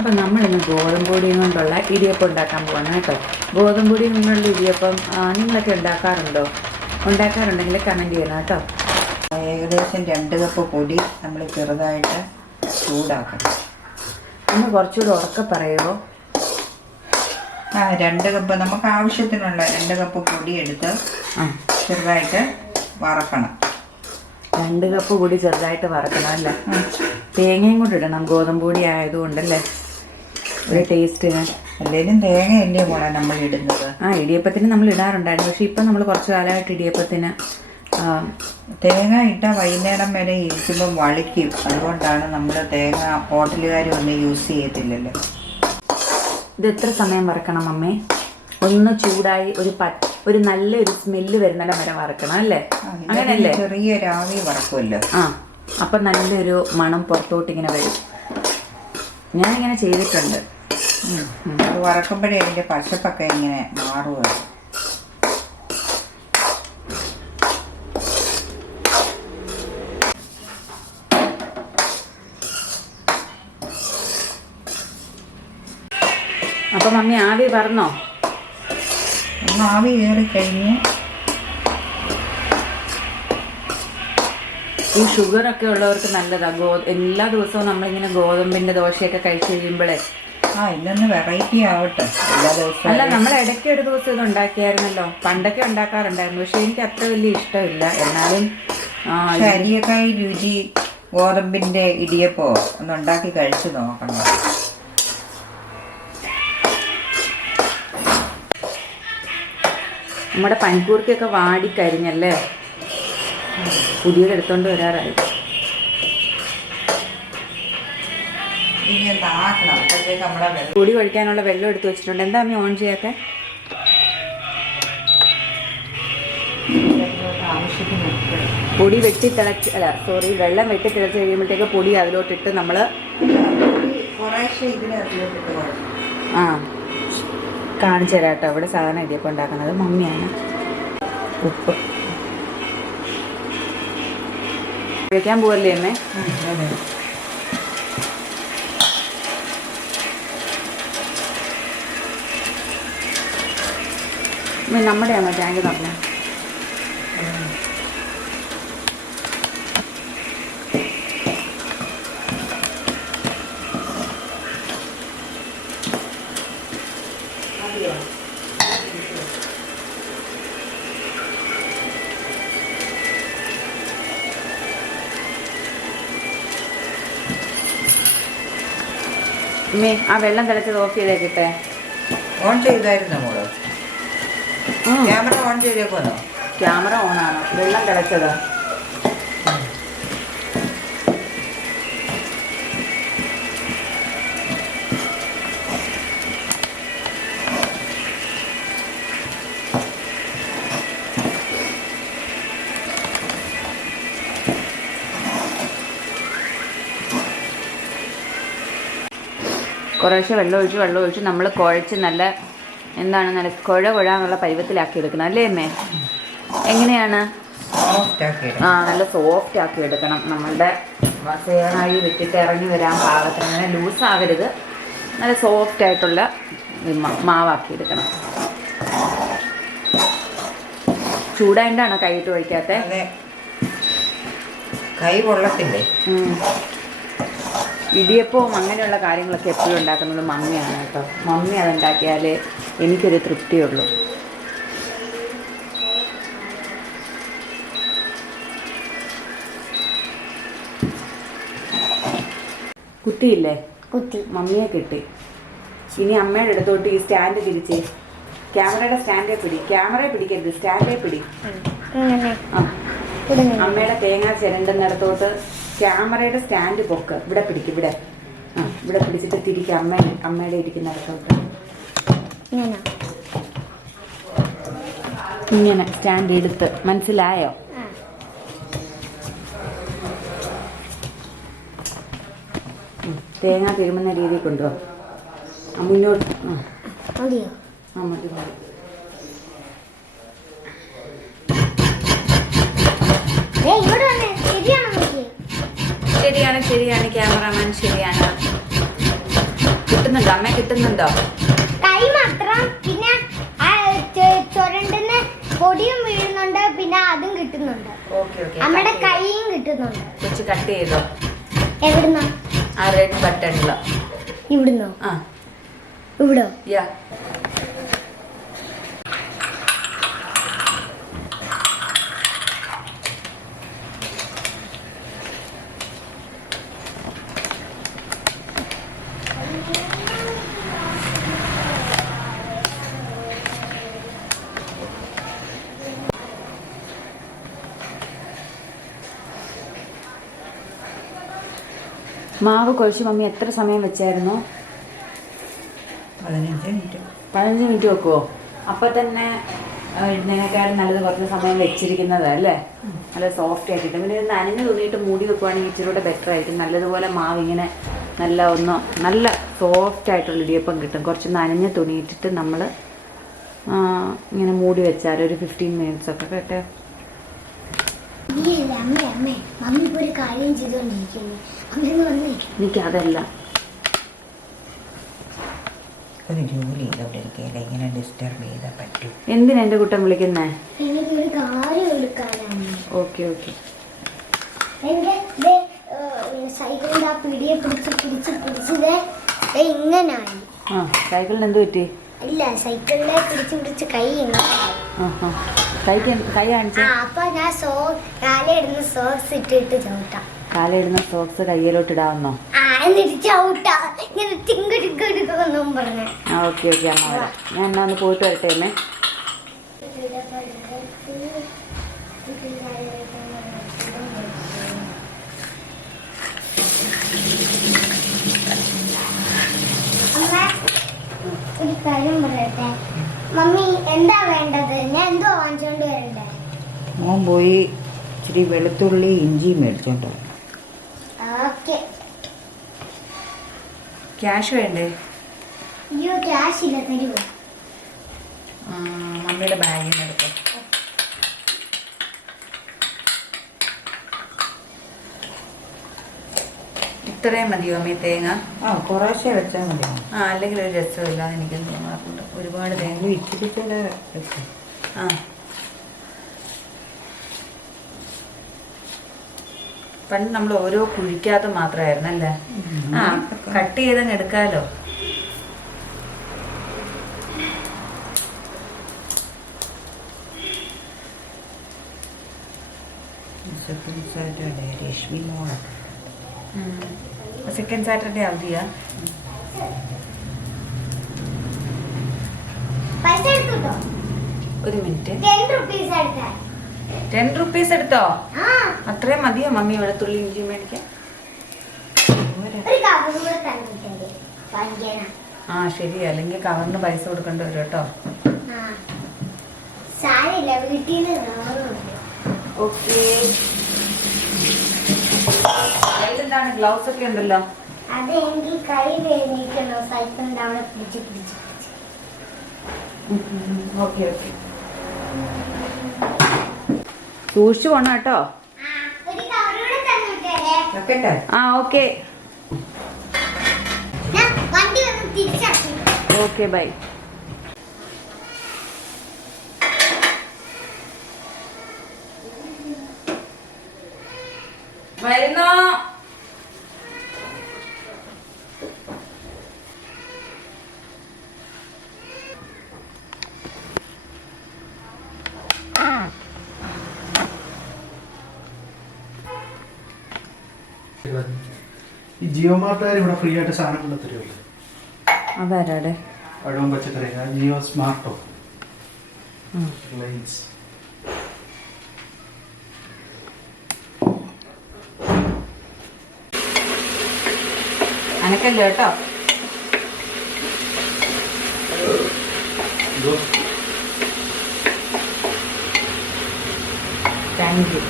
അപ്പം നമ്മളിന്ന് ഗോതമ്പ് പൊടിയും കൊണ്ടുള്ള ഇടിയപ്പം ഉണ്ടാക്കാൻ പോവാണ് കേട്ടോ. ഗോതമ്പ് പൊടി കൊണ്ടുള്ള ഇടിയപ്പം നിങ്ങളൊക്കെ ഉണ്ടാക്കാറുണ്ടെങ്കിൽ കമൻറ്റ് ചെയ്യണം കേട്ടോ. ഏകദേശം 2 കപ്പ് പൊടി നമ്മൾ ചെറുതായിട്ട് ചൂടാക്കണം. ഒന്ന് കുറച്ചുകൂടി ഉറക്കെ പറയുമോ? 2 കപ്പ് നമുക്ക് ആവശ്യത്തിനുള്ള 2 കപ്പ് പൊടി എടുത്ത് ചെറുതായിട്ട് വറക്കണം. 2 കപ്പ് പൊടി ചെറുതായിട്ട് വറക്കണം അല്ലേ? തേങ്ങയും കൂടി ഇടണം, ഗോതമ്പ് പൊടി ആയതുകൊണ്ടല്ലേ ഒരു ടേസ്റ്റിന്. അല്ലെങ്കിലും തേങ്ങയല്ലേ മോളെ നമ്മൾ ഇടുന്നത്. ഇടിയപ്പത്തിന് നമ്മൾ ഇടാറുണ്ടായിരുന്നു, പക്ഷെ ഇപ്പം നമ്മൾ കുറച്ച് കാലമായിട്ട് ഇടിയപ്പത്തിന് തേങ്ങ ഇട്ട വൈകുന്നേരം വരെ ഇരിക്കുമ്പം വളിക്കും. അതുകൊണ്ടാണ് നമ്മൾ തേങ്ങ ഹോട്ടലുകാരും ഒന്നും യൂസ് ചെയ്യത്തില്ലല്ലോ. ഇത് എത്ര സമയം വറക്കണം അമ്മേ? ഒന്ന് ചൂടായി ഒരു നല്ലൊരു സ്മെല്ല് വരുന്നിടം വരെ വറക്കണം അല്ലേ? അങ്ങനെയല്ലേ? ചെറിയൊരു ആവി വറക്കുമല്ലോ. അപ്പം നല്ലൊരു മണം പുറത്തോട്ട് ഇങ്ങനെ വരും. ഞാനിങ്ങനെ ചെയ്തിട്ടുണ്ട്. അത് വറക്കുമ്പോഴേ അതിൻ്റെ പച്ചപ്പൊക്കെ ഇങ്ങനെ മാറുമല്ലോ. അപ്പം മമ്മി ആവി പറഞ്ഞോ? ആവി കയറിക്കഴിഞ്ഞ് ഈ ഷുഗറൊക്കെ ഉള്ളവർക്ക് നല്ലതാണ്. എല്ലാ ദിവസവും നമ്മളിങ്ങനെ ഗോതമ്പിൻ്റെ ദോശയൊക്കെ കഴിച്ച് കഴിയുമ്പോഴേ ഇന്നൊന്ന് വെറൈറ്റി ആവട്ടെ. എല്ലാ ദിവസവും അല്ല, നമ്മൾ ഇടയ്ക്ക് ഒരു ദിവസം ഇത് ഉണ്ടാക്കിയായിരുന്നല്ലോ. പണ്ടൊക്കെ ഉണ്ടാക്കാറുണ്ടായിരുന്നു, പക്ഷെ എനിക്ക് അത്ര വലിയ ഇഷ്ടമില്ല. എന്നാലും അരിയേക്കായി രുചി ഗോതമ്പിൻ്റെ ഇടിയപ്പോ ഒന്ന് ഉണ്ടാക്കി കഴിച്ച് നോക്കണം. നമ്മുടെ പനിക്കൂർക്കൊക്കെ വാടിക്കരിഞ്ഞല്ലേ? പുതിയത് എടുത്തോണ്ട് വരാറായി. പൊടി കഴിക്കാനുള്ള വെള്ളം എടുത്ത് വെച്ചിട്ടുണ്ട്. എന്താ അമ്മ ഓൺ ചെയ്യാത്തെ? പൊടി വെള്ളം വെട്ടി തിളച്ച് കഴിയുമ്പോഴത്തേക്ക് പൊടി അതിലോട്ടിട്ട് നമ്മൾ കാണിച്ചു തരാം കേട്ടോ. ഇവിടെ സാധാരണ ഇടിയപ്പം ഉണ്ടാക്കുന്നത് മമ്മിയാണ്. ഉപ്പ് കഴിക്കാൻ പോവല്ലേ അമ്മേ? നമ്മുടെ അമ്മ ടാങ്ക് തന്നെ. ആ വെള്ളം തിളച്ചത് ഓഫ് ചെയ്തേക്കിട്ടെ. ഓൺ ചെയ്തായിരുന്നു മോള്? Camera on ചെയ്തേക്കോന്നോ? ക്യാമറ ഓണാണ്. വെള്ളം തിളച്ചത് കുറേശ്ശെ വെള്ളം ഒഴിച്ച് നമ്മൾ കുഴച്ച് നല്ല കുഴാനുള്ള പരുവത്തിലാക്കി എടുക്കണം അല്ലേ അമ്മേ? എങ്ങനെയാണ്? നല്ല സോഫ്റ്റ് ആക്കി എടുക്കണം. നമ്മളുടെ സേവനായി വിട്ടിട്ട് ഇറങ്ങി വരാൻ പാകത്തിന്, അങ്ങനെ ലൂസാകരുത്. നല്ല സോഫ്റ്റ് ആയിട്ടുള്ള മാവാക്കി എടുക്കണം. ചൂടായിട്ടാണോ കൈയിട്ട് ഒഴിക്കാത്ത? കൈ പൊള്ളത്തില്ലേ? ഇടിയപ്പവും അങ്ങനെയുള്ള കാര്യങ്ങളൊക്കെ എപ്പോഴും ഉണ്ടാക്കുന്നത് മമ്മിയാണ് കേട്ടോ. മമ്മി അതുണ്ടാക്കിയാലേ എനിക്കൊരു തൃപ്തിയുള്ളൂ. കുത്തിയില്ലേ? മമ്മിയെ കിട്ടി. ഇനി അമ്മയുടെ അടുത്തോട്ട് ഈ സ്റ്റാൻഡ് തിരിച്ച്, ക്യാമറയുടെ സ്റ്റാൻഡേ പിടിക്കരുത്, സ്റ്റാൻഡേ പിടി. അമ്മയുടെ തേങ്ങ ചിരണ്ടുന്നിടത്തോട്ട് ക്യാമറയുടെ സ്റ്റാൻഡ് പൊക്ക്. ഇവിടെ പിടിക്കും, ഇവിടെ പിടിച്ചിട്ട് തിരിക്കുക. അമ്മയുടെ ഇരിക്കുന്നിടത്തോട്ട് ഇങ്ങനെ സ്റ്റാൻഡ് എടുത്ത്. മനസ്സിലായോ? തേങ്ങ തിരുമുന്ന രീതിയിൽ കൊണ്ടുപോകാം. മുന്നോട്ട് മതി. ശരിയാണ് ക്യാമറാമാൻ, ശരിയാണ്. കിട്ടുന്നുണ്ടോ അമ്മ? കിട്ടുന്നുണ്ടോ? കൈ മാത്രം, പിന്നെ ചുരണ്ടുന്ന പൊടിയും വീഴുന്നുണ്ട്, പിന്നെ അതും കിട്ടുന്നുണ്ട്. നമ്മുടെ കൈയും കിട്ടുന്നുണ്ട്. കൊച്ചു കട്ട് ചെയ്തോ? എവിടുന്നോ? ആ റെഡ് ബട്ടണിലോ? ഇവിടുന്നോ? ആ ഇവിടോ? യാ. മാവ് കുഴച്ച് മമ്മി എത്ര സമയം വെച്ചായിരുന്നു? 15 മിനിറ്റ്. 15 മിനിറ്റ് വെക്കുമോ? അപ്പം തന്നെ ഇടുന്നതിനേക്കാളും നല്ലത് കുറച്ച് സമയം വെച്ചിരിക്കുന്നത് അല്ലേ? നല്ല സോഫ്റ്റ് ആക്കിയിട്ട് പിന്നെ ഇത് നനഞ്ഞ് തുണിയിട്ട് മൂടി വെക്കുവാണെങ്കിൽ ഇച്ചിരി കൂടെ ബെറ്റർ ആയിരിക്കും. നല്ലതുപോലെ മാവ് ഇങ്ങനെ നല്ല സോഫ്റ്റ് ആയിട്ടുള്ള ഇടിയപ്പം കിട്ടും. കുറച്ച് നനഞ്ഞ തുണിയിട്ടിട്ട് നമ്മൾ ഇങ്ങനെ മൂടി വെച്ചാൽ ഒരു 15 മിനിറ്റ്സ് ഒക്കെ കേട്ടോ. എനിക്കതല്ല, ഒരു ജോലി ചെയ്തോടെ ഇരിക്കുകയില്ല, ഇങ്ങനെ ഡിസ്റ്റർബ് ചെയ്താൽ പറ്റും. എന്തിനാ എൻ്റെ കുട്ടൻ വിളിക്കുന്നേ? എനിക്കൊരു കാര്യം എടുക്കാനാണ്. Okay okay. സൈക്കിളിന്റെ ആ പിടിയെ പിടിച്ചത് ഇങ്ങനായി. ആ സൈക്കിളിന് എന്ത് പറ്റി? ഇല്ല, സൈക്കിളിനെ പിടിച്ച് കൈ കൈ കാണിച്ചു. അപ്പൊ ഞാൻ കാലയിടുന്ന സോക്സ് ഇട്ടിട്ട് ചവിട്ടാം. കാലയിടുന്ന സോക്സ് കയ്യിലോട്ട് ഇടാവുന്നോ? എന്നിട്ട് ചവിട്ടാം ഇങ്ങനെ ടിങ്കടിക്കൊന്നും പറഞ്ഞു. ആ ഓക്കെ ഓക്കെ അമ്മ വരാം. ഞാൻ എന്നാ ഒന്ന് പോയിട്ട് വരട്ടെ അമ്മേ. ഒരു കാര്യം പറയട്ടെ മമ്മി, എന്താ വേണ്ടത്? ഞാൻ എന്തോ വാങ്ങിച്ചോണ്ട് വരണ്ടേ? മോൻ പോയി ഇച്ചിരി വെളുത്തുള്ളി ഇഞ്ചി മേടിച്ചോണ്ടോ. ഓക്കെ. ക്യാഷ് വേണ്ടേ? അയ്യോ, ക്യാഷ് ഇല്ല, തരുമോ? മമ്മിയുടെ ബാഗിൽ നിന്ന് എടുക്കാം. ഇത്രയും മതിയോ അമ്മ തേങ്ങ? കുറേശ്ശെ വെച്ചാൽ മതി. അല്ലെങ്കിൽ ഒരു രസമില്ല, എനിക്കും തോന്നാറുണ്ട്. ഒരുപാട് തേങ്ങ ഇച്ചിരി കൂടെ വെച്ചു. പണ്ട് നമ്മൾ ഓരോ കുഴിക്കാത്ത മാത്രമായിരുന്നല്ലേ? കട്ട് ചെയ്തങ്ങ് എടുക്കാലോ. രശ്മി മോള സെക്കൻഡ് സാറ്റർഡേ അവധിയാ? പൈസ എടുത്തോ? ഒരു മിനിറ്റ്. 10 rupees എടുത്തേ. 10 rupees എടുത്തോ? അത്രയും മതിയോ മമ്മി വെളുത്തുള്ളി ഇഞ്ചി മേടിക്കാൻ? ആ ശരി, അല്ലെങ്കിൽ കവറിന് പൈസ കൊടുക്കേണ്ടി വരും കേട്ടോ. ഓക്കെ. കയ്യിലെന്താണ്? ഗ്ലൗസ് ഒക്കെ ഉണ്ടല്ലോ. അതെങ്കിൽ കൈ വേദനിക്കണോ? സൈക്കിളിന്റെ അവിടെ പിടിച്ച് ഓക്കെ ഓക്കെ. സൂക്ഷിച്ചു പോണം കേട്ടോ. ആ ഓക്കെ ഓക്കെ ബൈ. വരുന്നോ? ഈ ജിയോ മാർട്ടുകാർ ഇവിടെ ഫ്രീ ആയിട്ട് സാധനങ്ങൾ തരുമല്ലോ. അതാരാടെ? പഴവും പച്ചക്കറി ജിയോ സ്മാർട്ടോ റിലയൻസ്. അനക്കല്ലോ കേട്ടോ. Thank you.